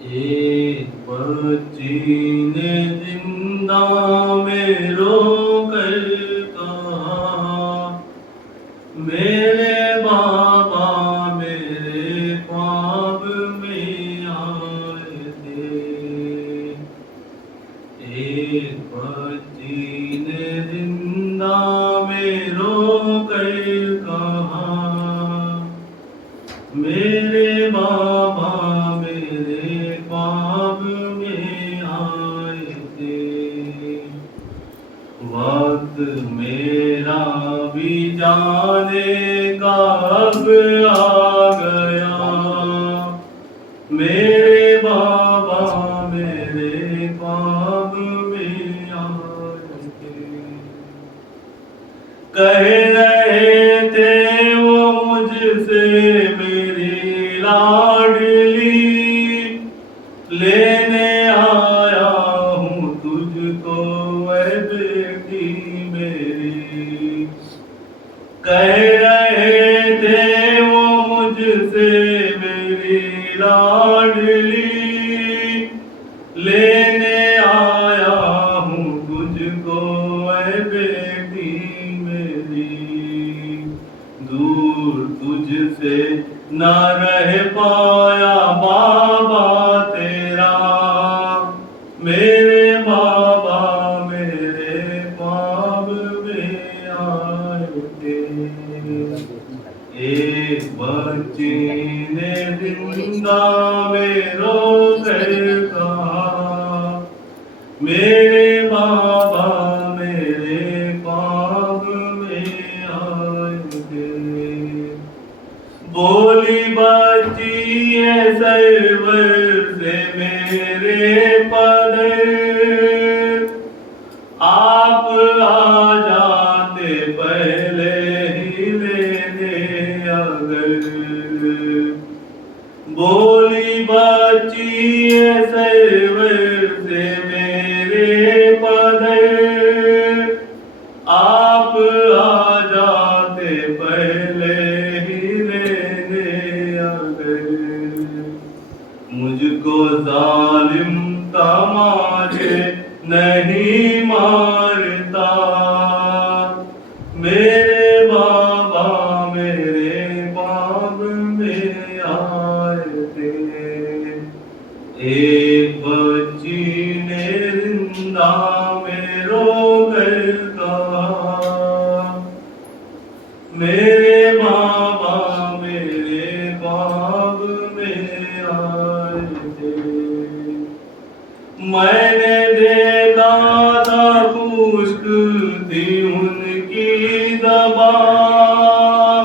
एक बच्ची ने जिंदा में रो कर कहा, मेरे बाबा मेरे ख्वाब में आए थे। एक बच्ची ने जिंदा में रो कर कहा, मेरे बाबा मेरे ख्वाब में आए थे। वक्त मेरा भी जाने का अब आ गया, मेरे बाबा मेरे ख्वाब में आए थे। कह रहे थे वो मुझसे मेरी लाडली, लेने आया हूँ तुझको ऐ बेटी मेरी। कह रहे थे वो मुझसे मेरी लाडली, लेने आया हूँ तुझको ऐ बेटी मेरी। दूर तुझसे न रह पाया बाबा तेरा, मेरे बाबा मेरे ख्वाब में आए थे। एक बच्ची ने जिंदा में रो कर कहा, मेरे बाबा मेरे ख्वाब में आए थे। बोली बच्ची है सरवर से मेरे पदर, आप आ जाते पहले ही लेने अगर। बोली बच्ची है सरवर से मेरे पदर, आप आ जाते पहले ही लेने अगर। मुझको जालिम तमाचे नहीं मारता, मेरे बाबा मेरे ख्वाब में आए थे। एक बच्ची ने जिंदा में रो कर कहा, मेरे बाबा मेरे ख्वाब में आए थे। मैंने देखा था खुश्क थी उनकी ज़बान,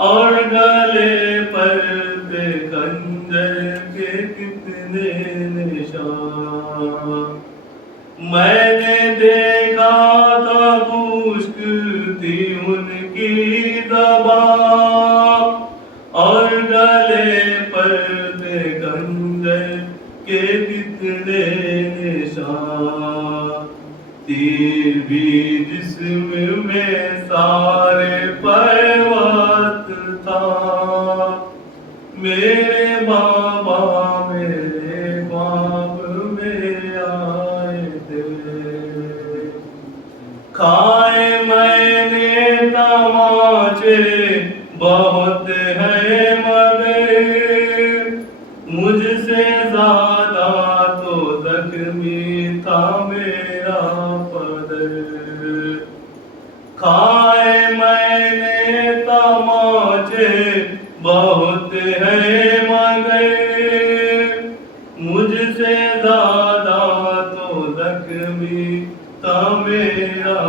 और गले पर थे खंजर के कितने निशान। मैंने देखा था खुश्क थी उनकी ज़बान, और गले पर थे खंजर के कितने निशान। तीर भी जिस्म में सारे पैवत था, मेरे बाबा मेरे ख्वाब में आए थे। खाए मैंने तमाचे बहुत है मगर, मुझसे ज्यादा तो जख्मी था मेरा पदर। खाए मैंने तमाचे बहुत है मगर, मुझसे ज्यादा तो जख्मी था मेरा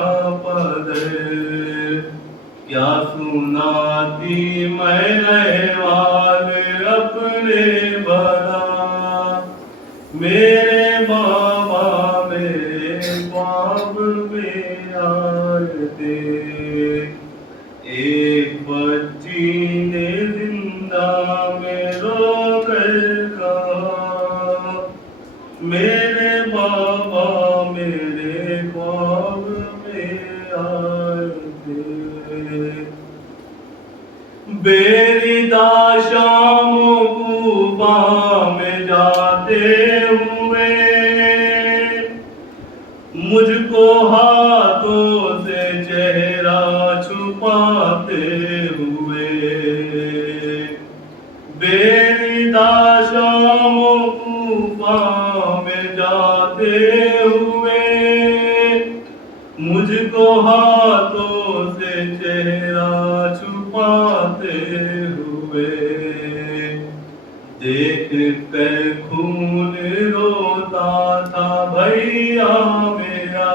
पदर। क्या सुनाती मैं रहवाल अपने बना, मेरे बाबा मेरे ख्वाब में आए थे। एक बच्ची ने जिंदा में रो कर कहा, मेरे बाबा मेरे ख्वाब में आए थे। बेरिदा शाम को में जा हाथों से चेहरा छुपाते हुए, बेनिदाशामों तूफान में जाते हुए, मुझको हाथों से चेहरा छुपाते हुए, देख कर खून रोता था भैया मेरा,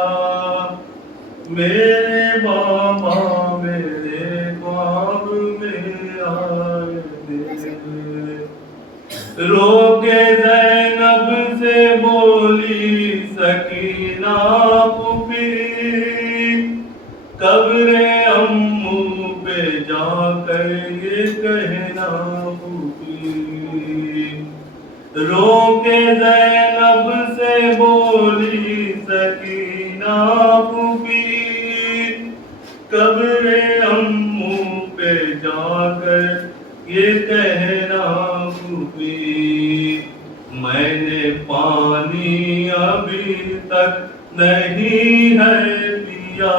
मेरे बाबा मेरे ख्वाब में आए थे। रोके ज़ैनब से बोली सकीना फूफी, कब्रे अम्मू पे जाकर ये कहना फूफी। रोके ज़ैनब से बोली सकीना फूफी, कब्रे अम्मू पे जाकर ये कहना फूफी, मैंने पानी अभी तक नहीं है पिया,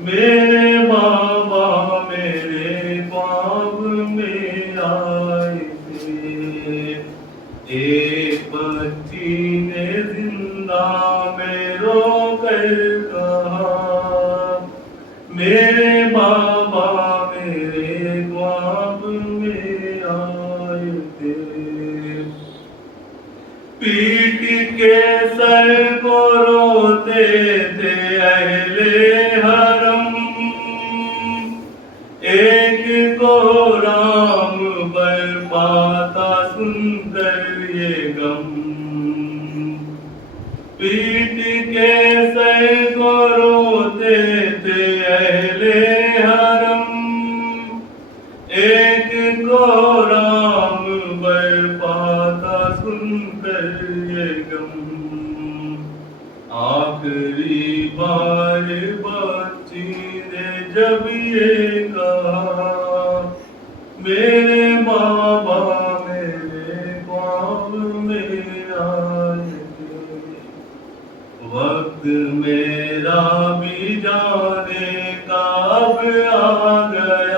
मेरे बाबा मेरे ख्वाब में आए थे। एक बच्ची ने जिंदा में रोकर कहा, मेरे बाबा मेरे ख्वाब में आए थे। पीट के सर को रोते थे अहले हरम, एक को राम पर पाता सुनकर ये गम। पीट के सर को रोते थे अहले हरम, एक को राम पर पाता सुनकर ये गम। आखिरी बार बच्ची ने जब ये कहा, मेरे बाबा मेरे ख्वाब में आए थे। वक्त मेरा भी जाने का अब आ गया,